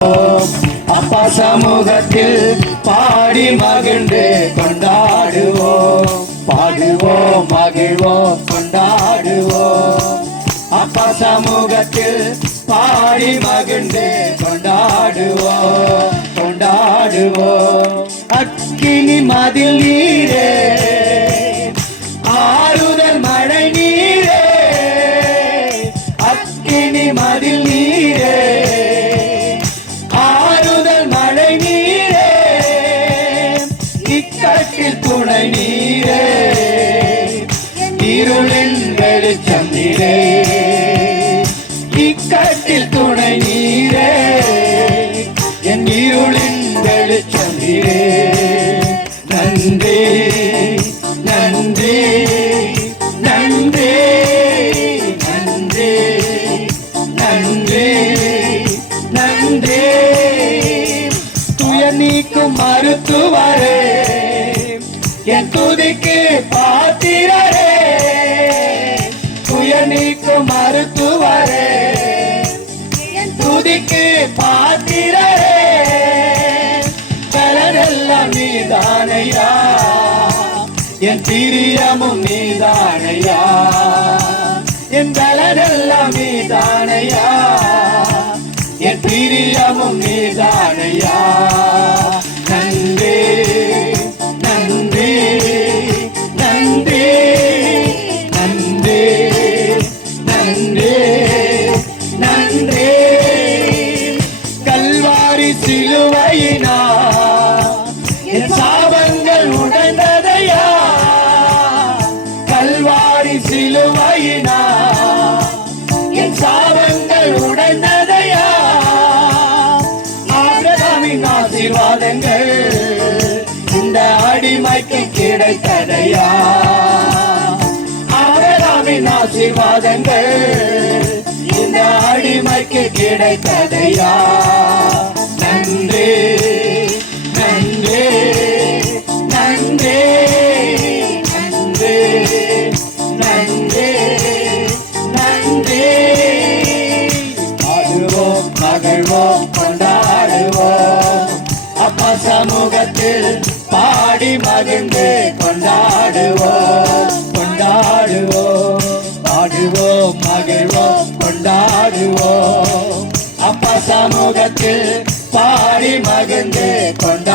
அப்பா சமூகத்தில் பாடி மகிழ்ந்து கொண்டாடுவோம், பாடுவோம் மகிழ்வோம் கொண்டாடுவோம். அப்பா சமூகத்தில் பாடி மகிழ்ந்து கொண்டாடுவோம், கொண்டாடுவோம். அக்கினி மதில் நீரே, ஆறுதல் மழை நீரே, அக்கினி மதில் நீரே, ஆறுதல் மழை நீரே, இக்கட்டில் துணை நீரே, இருளின் வெளிச்சம் நீரே, இக்கட்டில் துணை நீரே, என் இருளின் வெளிச்சம் நீரே. நன்றி நன்றி நன்றி நன்றி நன்றி நன்றி. துயர் நீக்கும் மருத்துவரே, என் துதிக்கு பாத்திரரே, துயர் நீக்கும் மருத்துவரே, என் துதிக்கு பாத்திரரே, பலனெல்லாம் நீதானையா, என் பிரியமும் நீதானையா, என் பலனெல்லாம் நீதானையா, என் பிரியமும் நீதானையா. நன்றி நன்றி நன்றி நன்றி நன்றி நன்றி. கல்வாரி சிலுவையினா என் சாபங்கள் உடைந்ததையா, கல்வாரி சிலுவையினா என் சாபங்கள் உடைந்ததையா. ஆபிரகாமின் ஆசீர்வாதங்கள் இந்த அடிமைக்கு கிடைத்ததையா, ஆபிரகாமின் ஆசீர்வாதங்கள் இந்த அடிமைக்கு கிடைத்ததையா. நன்றி நன்றி நன்றி நன்றி நன்றி நன்றி. பாடுவோம் மகிழ்வோம் கொண்டாடுவோம், அப்பா சமூகத்தில் பாடி மகிழ்ந்து கொண்டாடுவோம், கொண்டாடுவோம். பாடுவோம் மகிழ்வோம் கொண்டாடுவோம், அப்பா சமூகத்தில் பாடி மகிழ்ந்து கொண்டாடுவோம்.